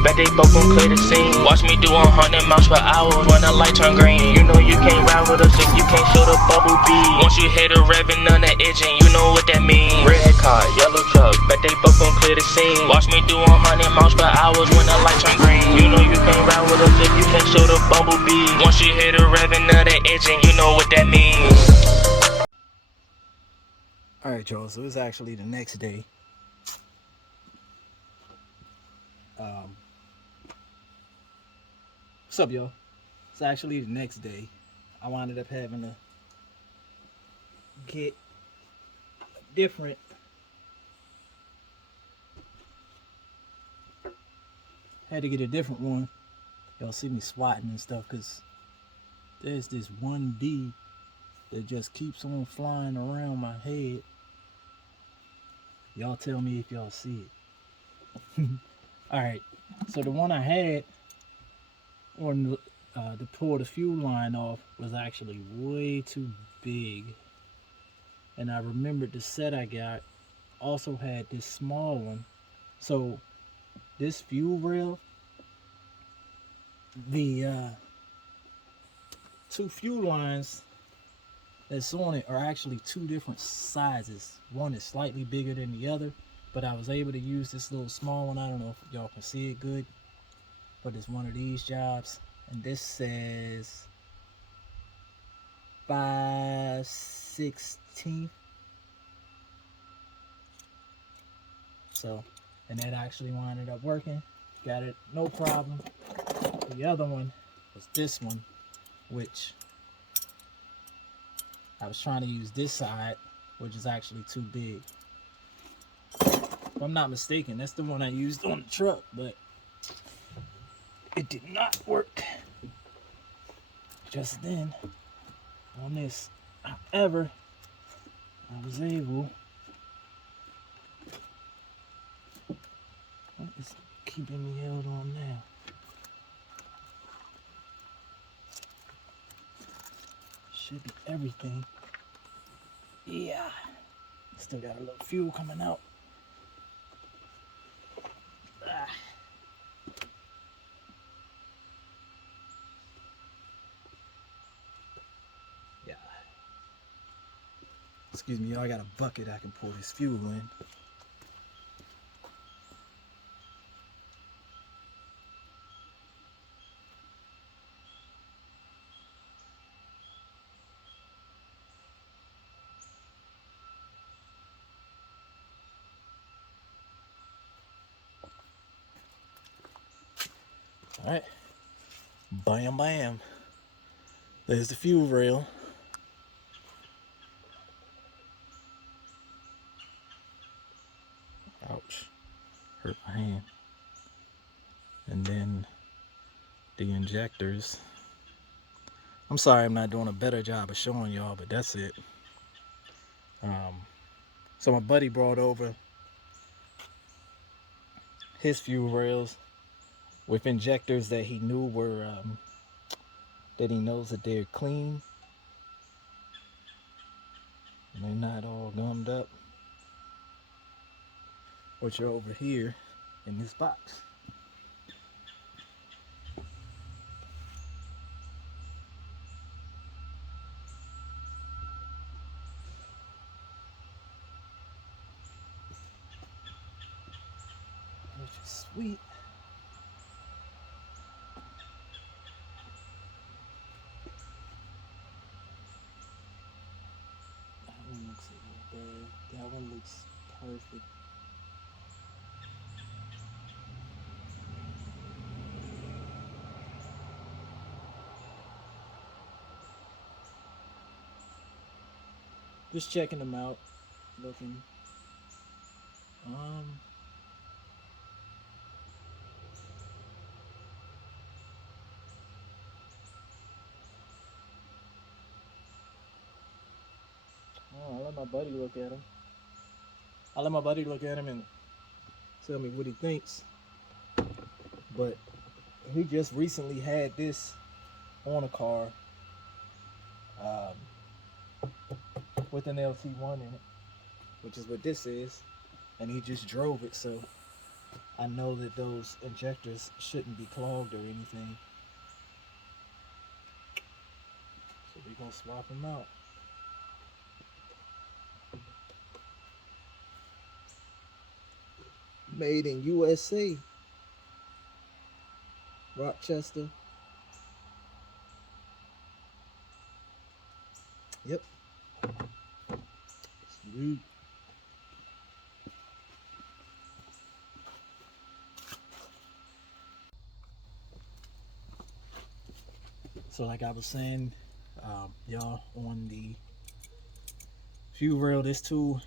Bet they both gon' clear the scene. Watch me do 100 miles per hour when the light turn green. You know you can't ride with us if you can't show the bubble beat. Once you hit a revving on the engine, you know what that means. Red car, yellow truck, bet they both gon' clear the scene. Watch me do 100 miles per hour when the light turn green. You know you can't ride with us if you can't show the bubble beat. Once you hit a revving on the engine, you know what that means. Alright, y'all, so it's actually the next day. What's up, y'all? It's actually the next day. I wound up having to get a different one. Y'all see me swatting and stuff because there's this one bee that just keeps on flying around my head. Y'all tell me if y'all see it. Alright, so the one I had on to pull the fuel line off was actually way too big. And I remembered the set I got also had this small one. So this fuel rail, the two fuel lines that's on it are actually two different sizes. One is slightly bigger than the other, but I was able to use this little small one. I don't know if y'all can see it good, but it's one of these jobs, and this says 5/16. So, and that actually winded up working. Got it, no problem. The other one was this one, which I was trying to use this side, which is actually too big. If I'm not mistaken, that's the one I used on the truck, but it did not work just then on this. However, I was able. What is keeping me held on now? Should be everything. Yeah. Still got a little fuel coming out. Yeah. Excuse me, y'all. I got a bucket I can pour this fuel in. All right. Bam, bam. There's the fuel rail. Ouch. Hurt my hand. And then the injectors. I'm sorry I'm not doing a better job of showing y'all, but that's it. So my buddy brought over his fuel rails with injectors that he knew were, that he knows that they're clean. And they're not all gummed up, which are over here in this box. Which is sweet. That one looks a little bad. That one looks perfect. Just checking them out, looking. Oh, I'll let my buddy look at them. I'll let my buddy look at him and tell me what he thinks. But he just recently had this on a car with an LT1 in it, which is what this is, and he just drove it. So I know that those injectors shouldn't be clogged or anything. So we're gonna swap them out. Made in USA, Rochester. Yep. Sweet. So like I was saying, y'all, on the fuel rail, this tool.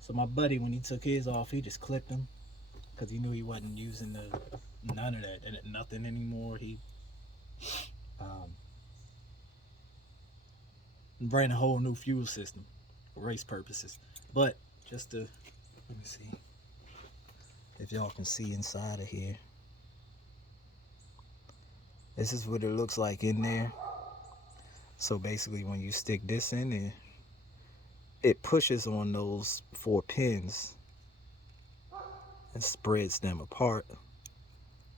So my buddy, when he took his off, he just clipped them because he knew he wasn't using none of that, nothing anymore. He um, ran a whole new fuel system for race purposes. But just to let me see if y'all can see inside of here. This is what it looks like in there. So basically, when you stick this in there, it pushes on those 4 pins and spreads them apart.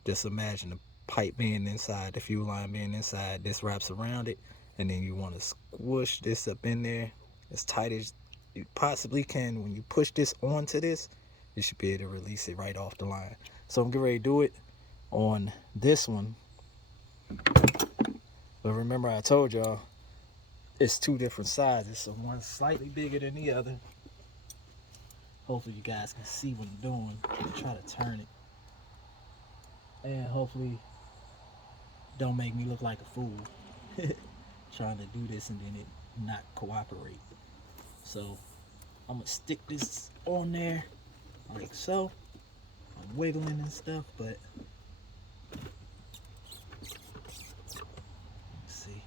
Just imagine the pipe being inside, the fuel line being inside, this wraps around it, and then you want to squish this up in there as tight as you possibly can. When you push this onto this, you should be able to release it right off the line. So I'm getting ready to do it on this one. But remember, I told y'all it's 2 different sizes, so one's slightly bigger than the other. Hopefully you guys can see what I'm doing. I'll try to turn it, and hopefully don't make me look like a fool trying to do this and then it not cooperate. So I'm gonna stick this on there like so. I'm wiggling and stuff, but let's see.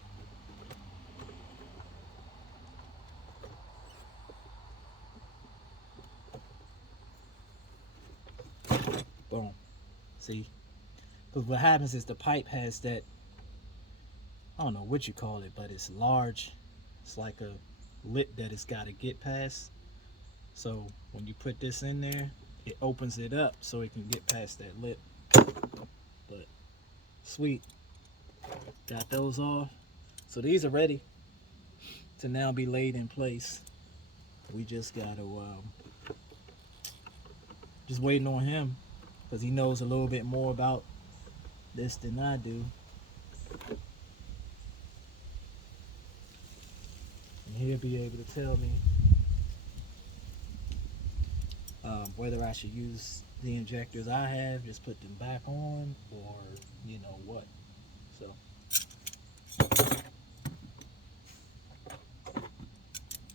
Boom. See? Because what happens is the pipe has that, I don't know what you call it, but it's large. It's like a lip that it's got to get past. So when you put this in there, it opens it up so it can get past that lip. But sweet. Got those off. So these are ready to now be laid in place. We just got to just waiting on him because he knows a little bit more about this than I do. And he'll be able to tell me whether I should use the injectors I have, just put them back on, or you know what. So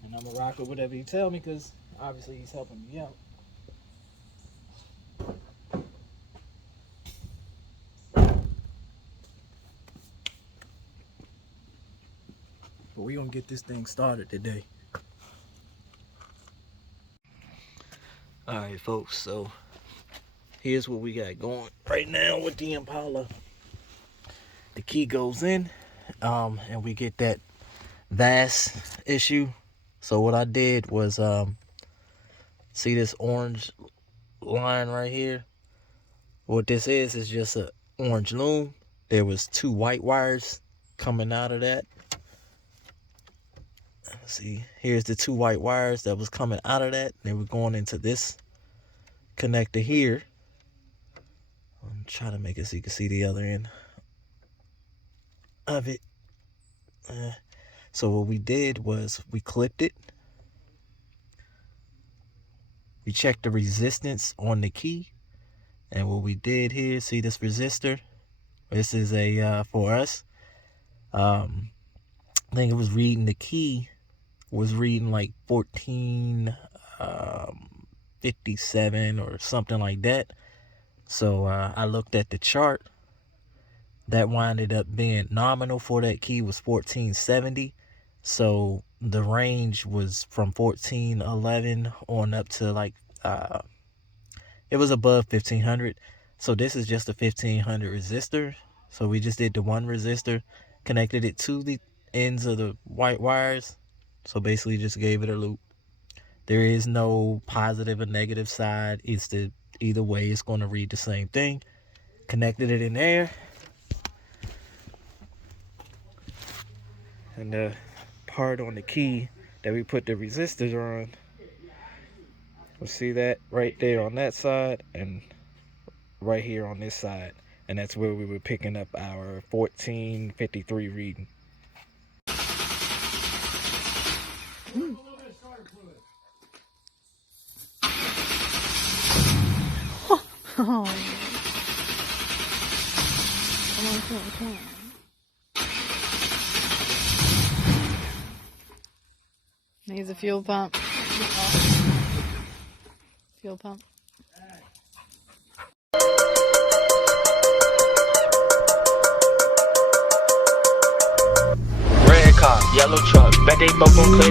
and I'm gonna rock with whatever you tell me because obviously he's helping me out. But we're gonna get this thing started today. Alright folks, so here's what we got going right now with the Impala. The key goes in, and we get that vast issue. So what I did was, see this orange line right here? What this is just a orange loom. There was 2 white wires coming out of that. See, here's the 2 white wires that was coming out of that. They were going into this connector here. I'm trying to make it so you can see the other end of it. So what we did was we clipped it. We checked the resistance on the key. And what we did here, see this resistor? This is a, for us, I think it was reading, the key was reading like 1457 or something like that. So I looked at the chart. That winded up being nominal for that key was 1470. So the range was from 1411 on up to like, it was above 1500. So this is just a 1500 resistor. So we just did the 1 resistor, connected it to the ends of the white wires. So basically just gave it a loop. There is no positive or negative side. It's the Either way, it's going to read the same thing. Connected it in there. And the part on the key that we put the resistors on, we'll see that right there on that side and right here on this side. And that's where we were picking up our 1453 reading. Oh. Come on. Needs a fuel pump. Fuel pump. Red car, yellow truck, bet they both gon' clear the